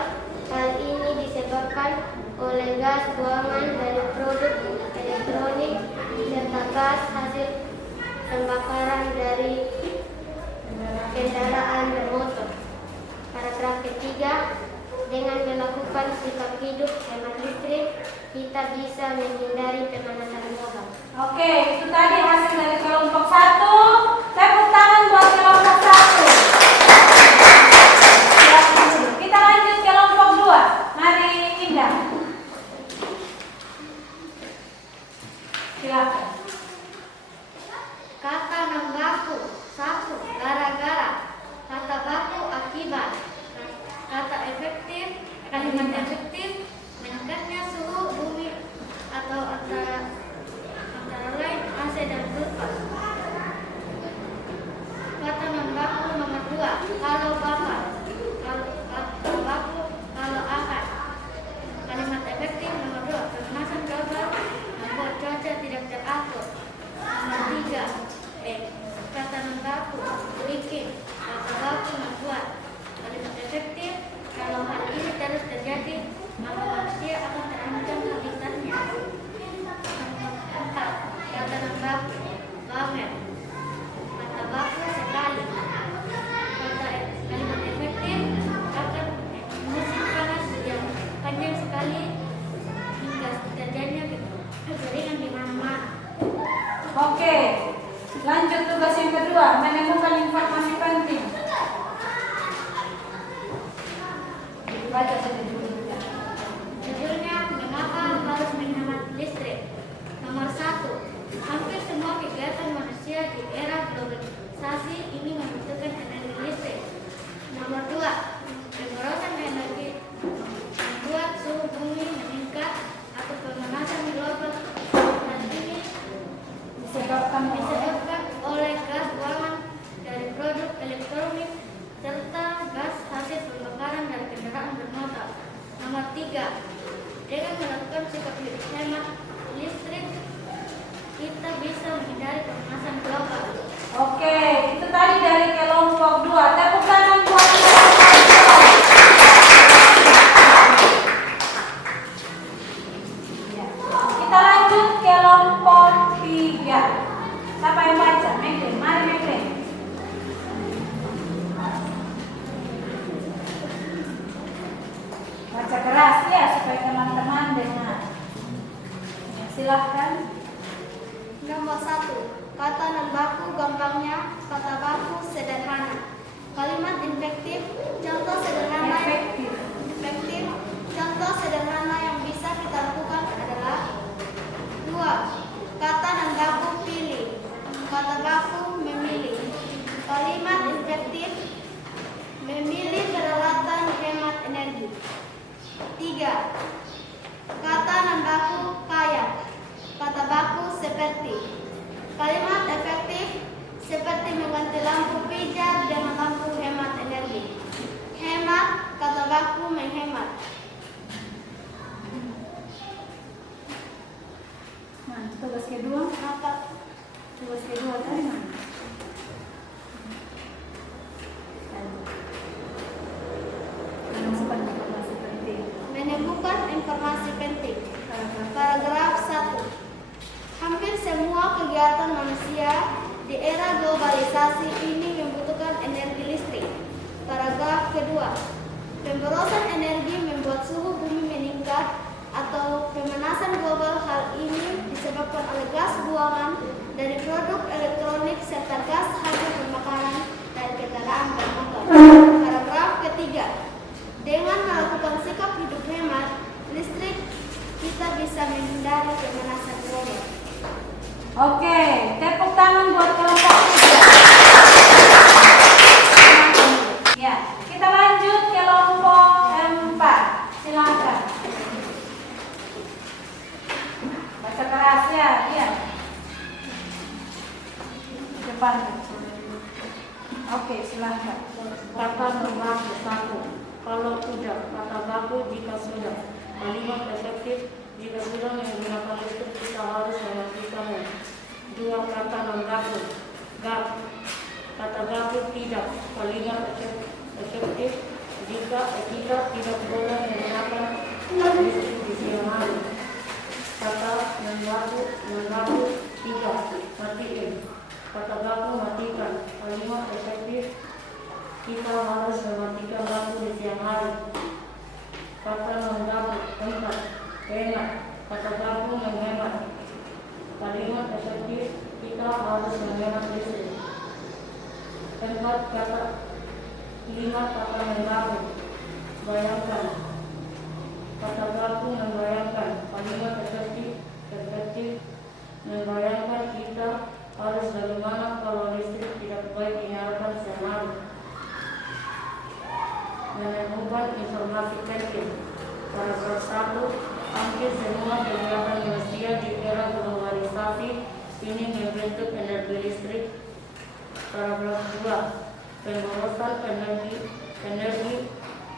Hal ini disebabkan oleh gas buangan dari produk elektronik serta gas hasil pembakaran dari kendaraan bermotor. Paragraf ketiga, dengan melakukan sikap hidup hemat listrik, kita bisa menghindari pemanasan global. Oke, itu tadi hasil dari kelompok 1. Tepuk tangan buat kelompok 1. Silakan dulu. Kita lanjut kelompok 2. Mari Indah. Silakan. Kata non baku. 1. Gara-gara. Kata baku akibat. Kata efektif. Kalimat efektif meningkatnya suhu bumi atau antara lain AC dan kulkas. Kata non baku nomor 2. Kalau bakar. Kata baku kalau akan. Kalimat efektif nomor 2. Pemanasan global membuat cuaca tidak teratur. Nomor 3. Kata non baku bikin. Kata baku membuat. Kalimat efektif kalau hal ini terus terjadi, maka manusia akan terancam habitatnya. Nomor 4. Kata non baku banget. Kata baku sekali. Kalimat efektif akan musim panas yang panjang sekali hingga terjadinya kekeringan di mana-mana. Oke, lanjut tugas yang kedua, menemukan informasi penting. Baca saja dulu. Judulnya, mengapa harus menghemat listrik? Nomor 1. Hampir semua kegiatan manusia di era globalisasi ini membutuhkan energi listrik. Nomor 2. Pemborosan energi membuat suhu bumi meningkat atau pemanasan global. Hal ini Disebabkan oleh gas buangan dari produk elektronik serta gas hasil pembakaran dari kendaraan bermotor. Nomor 3. Dengan melakukan sikap hidup hemat listrik, kita bisa menghindari pemanasan global. Oke, itu tadi dari kelompok 2. Tepuk tangan buat kelompok 2. Ya. Kita lanjut kelompok 3. Siapa yang baca? Meklin, mari Meklin. Baca keras ya supaya teman-teman dengar. Ya, silahkan. Nomor 1. Kata non baku gampangnya, kata baku sederhana. Kalimat infektif, contoh sederhana efektif. Contoh sederhana yang bisa kita lakukan adalah 2. Kata non baku pilih. Kata baku memilih. Kalimat infektif, memilih peralatan hemat energi. 3. Kata non baku kaya. Kata baku seperti. Kalimat efektif seperti mengganti lampu pijar dengan lampu hemat energi. Hemat, kata baku menghemat. Nah, tugas kedua. Tugas kedua tadi mana? Informasi penting. Menemukan informasi penting. Paragraf 1. Hampir semua kegiatan manusia di era globalisasi ini membutuhkan energi listrik. Paragraf kedua. Pemborosan energi membuat suhu bumi meningkat atau pemanasan global. Hal ini disebabkan oleh gas buangan dari produk elektronik serta gas hasil pembakaran dari kendaraan bermotor. Paragraf ketiga. Dengan melakukan sikap hidup hemat listrik, kita bisa menghindari pemanasan global. Oke, tepuk tangan buat kelompok 3. Ya, kita lanjut kelompok 4. Silakan. Baca keras ya, iya. Depan. Oke, silakan. Kata non baku 1. Kalau tidak, kata baku jika sudah. Kalimat efektif jika sudah menggunakan listrik kita harus mematikannya. 2. Kata non-gaku. Gak. Kata gaku tidak. Kalimat efektif jika kita tidak boleh menggunakan listrik di siang hari. Kata non-gaku tidak. Matiin. Kata gaku matikan. Kalimat efektif kita harus mematikan lampu di siang hari. Kata non-gaku 4. Hemat. Kata gaku menghemat. Kalimat efektif kita harus menghemat listrik. 4. Kata 5. Kata menggaku. Bayangkan. Kata gaku membayangkan. Kalimat efektif membayangkan kita harus bagaimana kalau listrik tidak baik dinyalakan siang hari. Menemukan informasi penting. Paragraf 1. Hampir semua kegiatan manusia di era globalisasi ini membentuk energi listrik. Paragraf 2. Pemborosan energi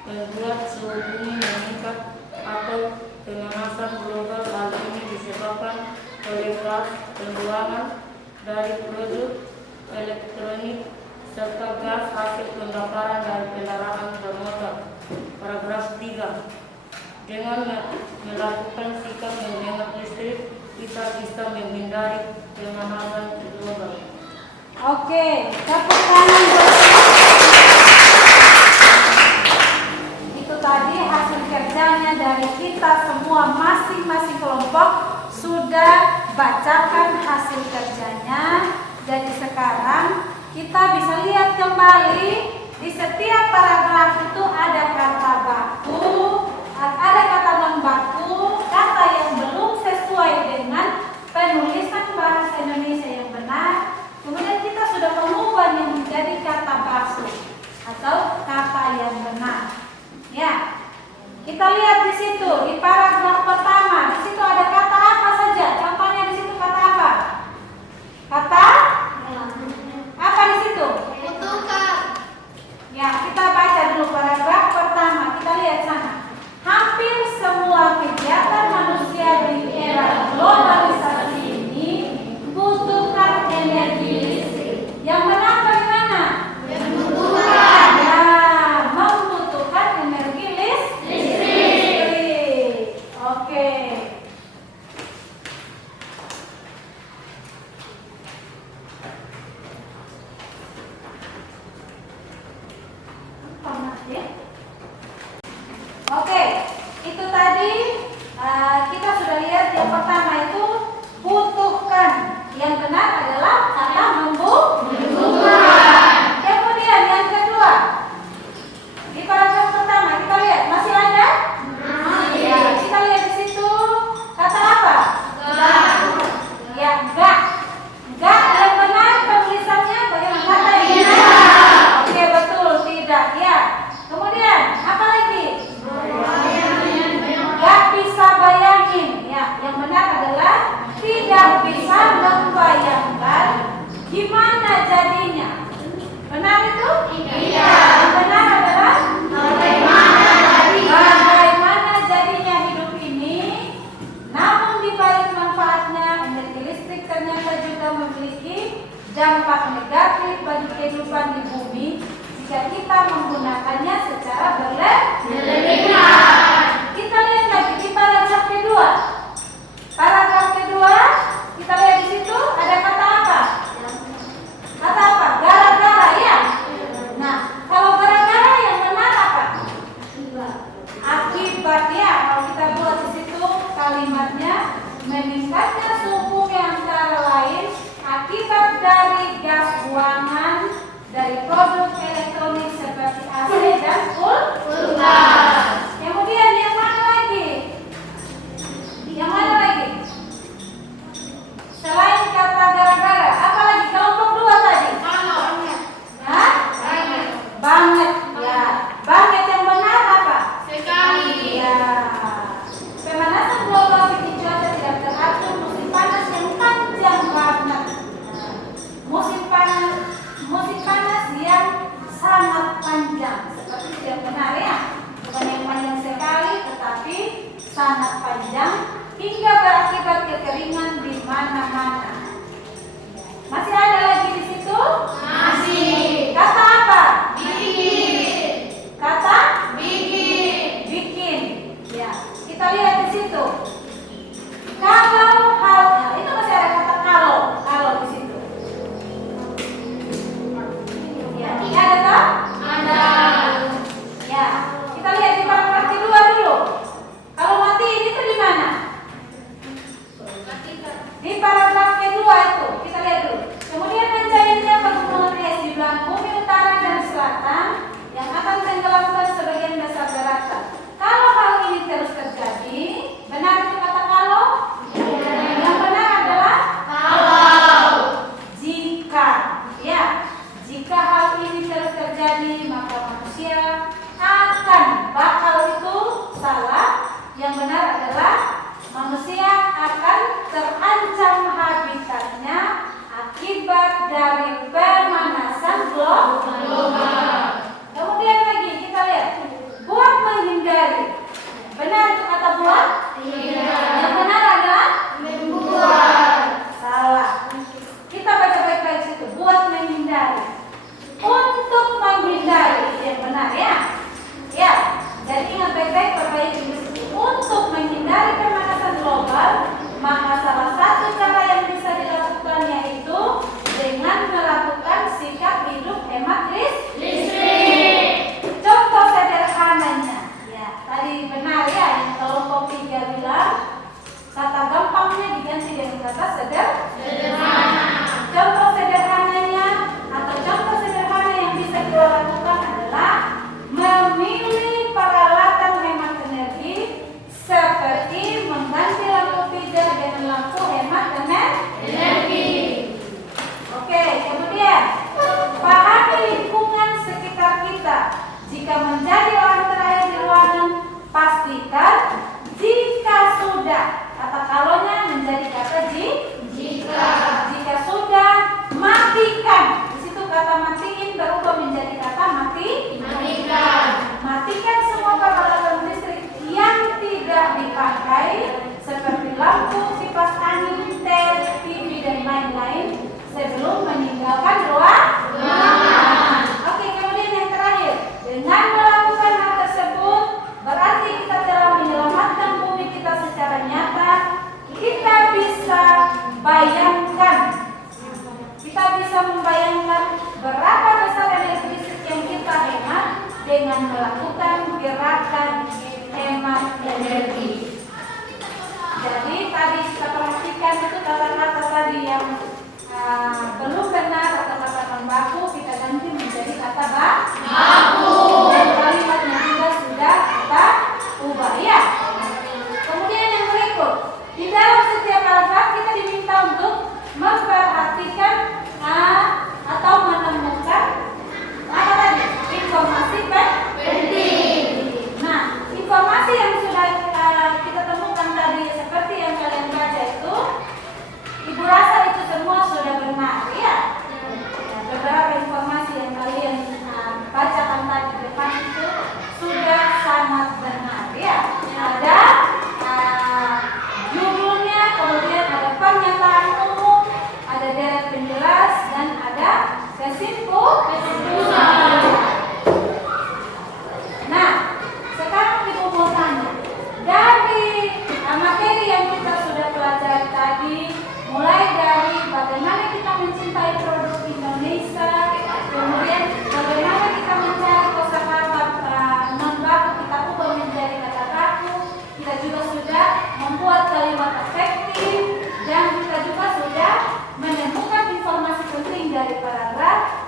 membuat suhu bumi meningkat atau pemanasan global. Hal ini disebabkan oleh gas pembuangan dari produk elektronik serta gas hasil pembakaran dari kendaraan bermotor. Paragraf 3. Dengan melakukan sikap menghemat listrik, kita bisa menghindari pemanasan global. Oke, tepuk tangan buat itu tadi hasil kerjanya dari kita semua masing-masing kelompok sudah bacakan hasil kerjanya. Jadi sekarang kita bisa lihat kembali di setiap paragraf itu ada kata baku, ada kata non baku, kata yang belum sesuai dengan penulisan bahasa Indonesia yang benar. Kemudian kita sudah mengubahnya menjadi kata baku atau kata yang benar. Ya, kita lihat di situ di paragraf pertama. Di situ ada kata apa saja? Contohnya di situ kata apa? Kata apa di situ? Butuhkan. Ya, kita baca dulu paragraf pertama. Kita lihat sana. Hampir semua kegiatan manusia di era globalisasi ini butuhkan energi listrik. Yang benar bagaimana? Membutuhkan. Ya, membutuhkan energi listrik. Oke. Oke, itu tadi kita sudah lihat yang pertama itu butuhkan. Yang benar adalah kata membutuhkan. Kemudian yang kedua, di paragraf pertama kita lihat masih ada? Ya, kita lihat di situ kata apa? Ya, gak. Gak yang benar penulisannya bagaimana kata yang benar? Oke, betul, tidak ya. Kemudian apa lagi? Gak bisa bayangin. Ya, yang benar adalah tidak bisa membayangkan gimana jadinya. Benar itu? Iya. Yang benar adalah bagaimana jadinya hidup ini. Namun di balik manfaatnya, energi listrik ternyata juga memiliki dampak negatif bagi kehidupan di bumi jika kita menggunakannya secara berlebihan. Kita lihat lagi di paragraf kedua. Paragraf kedua, kita lihat di situ ada kata apa? Kata apa? Gara-gara ya. Nah, kalau gara-gara yang benar apa? Akibat ya. Kalau kita buat di situ kalimatnya meningkatnya suhu antara lain akibat dari gas buangan dari produk elektronik seperti AC dan kulkas. Kemudian yang mana lagi? Yang mana lagi? akibat dari pemanasan global. Kemudian lagi kita lihat buat menghindari. Benar itu kata buat? Yang benar adalah membuat. Salah. Kita baca baik-baik situ. Buat menghindari. Untuk menghindari yang benar ya. Ya. Jadi ingat baik-baik perbaiki di situ. Untuk menghindari pemanasan global, maka salah satu cara yang bisa dilakukan yaitu dengan melakukan sikap hidup hemat listrik. Contoh sederhananya, ya tadi benar ya yang kelompok 3 bilang kata gampangnya diganti dengan kata sederhana. Contoh sederhananya atau contoh sederhana yang bisa kita lakukan adalah memilih peralatan hemat energi seperti mengganti lampu pijar dengan lampu hemat energi. Oke, kemudian pahami lingkungan sekitar kita. Jika menjadi orang terakhir di ruangan, pastikan jika sudah, kata kalonya menjadi kata jika. Jika sudah, matikan. Di situ kata matiin berubah menjadi kata matikan. Matikan semua peralatan listrik yang tidak dipakai seperti lampu, kipas angin, tel, TV dan lain-lain sebelum meninggalkan ruangan. Oke, kemudian yang terakhir, dengan melakukan hal tersebut berarti kita telah menyelamatkan bumi kita secara nyata. Kita bisa membayangkan berapa besar energi listrik yang kita hemat dengan melakukan gerakan hemat energi. Jadi tadi kita perhatikan itu kata-kata tadi yang belum benar atau kata baku kita ganti menjadi kata baku. Dan kalimatnya juga sudah kita ubah ya. Kemudian yang berikut, di dalam setiap paragraf kita diminta untuk memperhatikan atau menemukan apa tadi? Informasi penting. Nah, informasi yang sudah kita temukan tadi seperti yang kalian baca itu, Ibu rasa itu semua sudah benar ya. Beberapa informasi yang kalian bacakan tadi depan itu sudah sangat benar ya. Ada judulnya, kemudian ada pernyataan umum, ada deret penjelas, dan ada kesimpulan. Nah, sekarang Ibu mau tanya, dari materi yang kita sudah pelajari tadi, mulai dari bagaimana kita mencintai produk Indonesia, kemudian bagaimana kita mencari kosakata non baku, kita ubah menjadi kata baku, kita juga sudah membuat kalimat efektif, dan kita juga sudah menemukan informasi penting dari paragraf.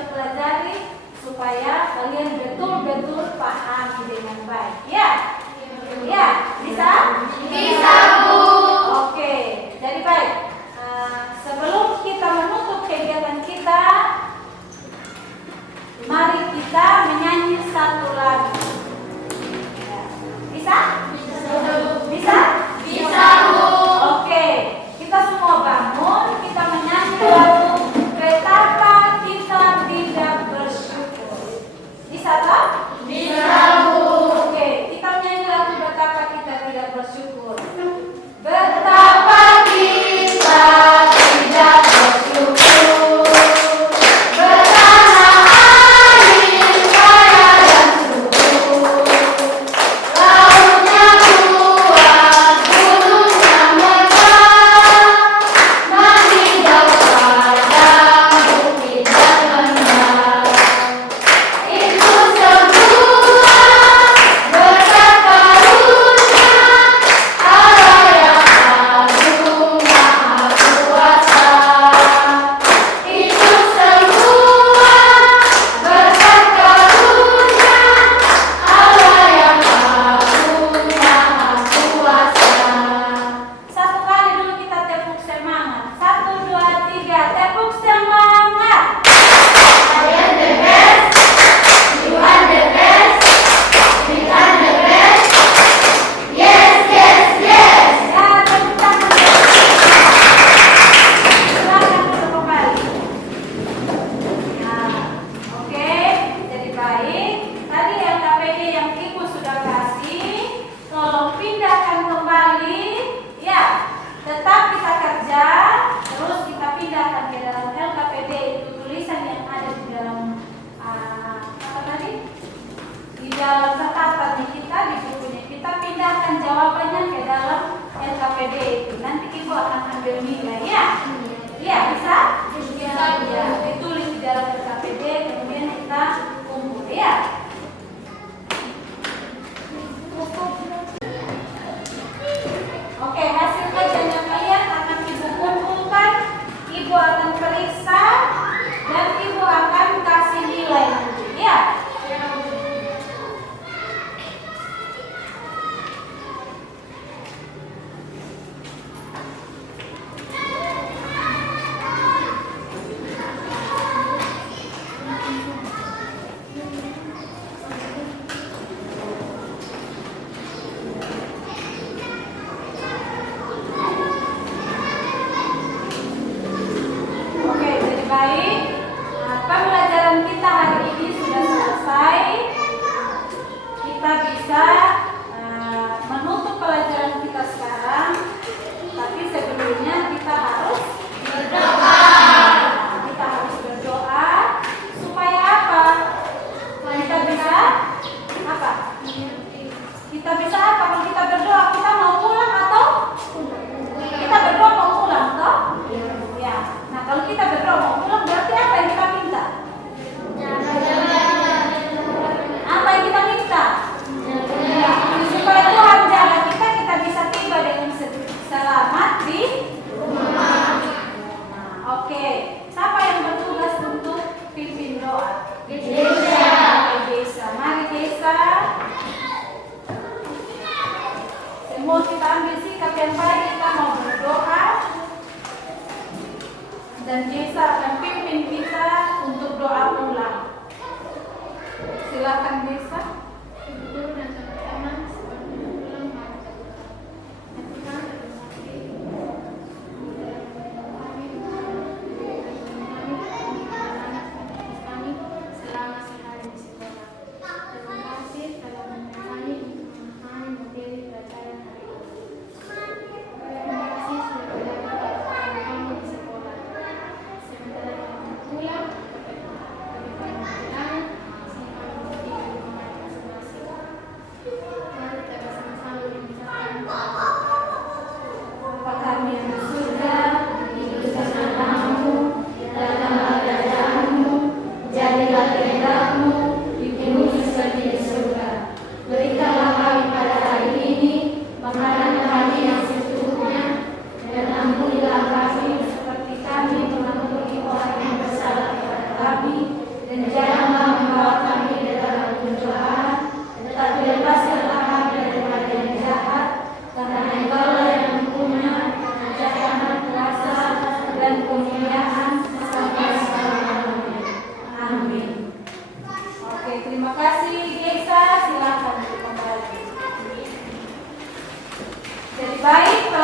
saya pelajari supaya kalian betul-betul pahami dengan baik. Ya? Ya, bisa? Bisa, Bu. Oke, jadi baik. Sebelum kita menutup kegiatan kita, mari kita menyanyi satu lagu. Ya. Bisa? Bisa? Bisa, Bu. Oke, kita semua bangun, kita menyanyi lagu Betapa Kita Tidak Bersyukur. Bisa tak? Bisa, Bu. Oke, kita menyanyi lagu Betapa Kita Tidak Bersyukur. Betapa kita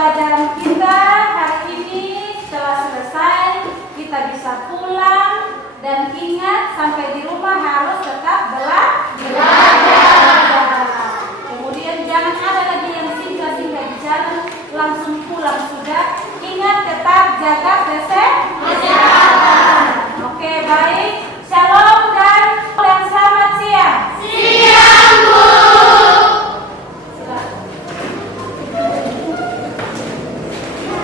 pembelajaran kita hari ini telah selesai. Kita bisa pulang dan ingat sampai di rumah harus tetap belajar.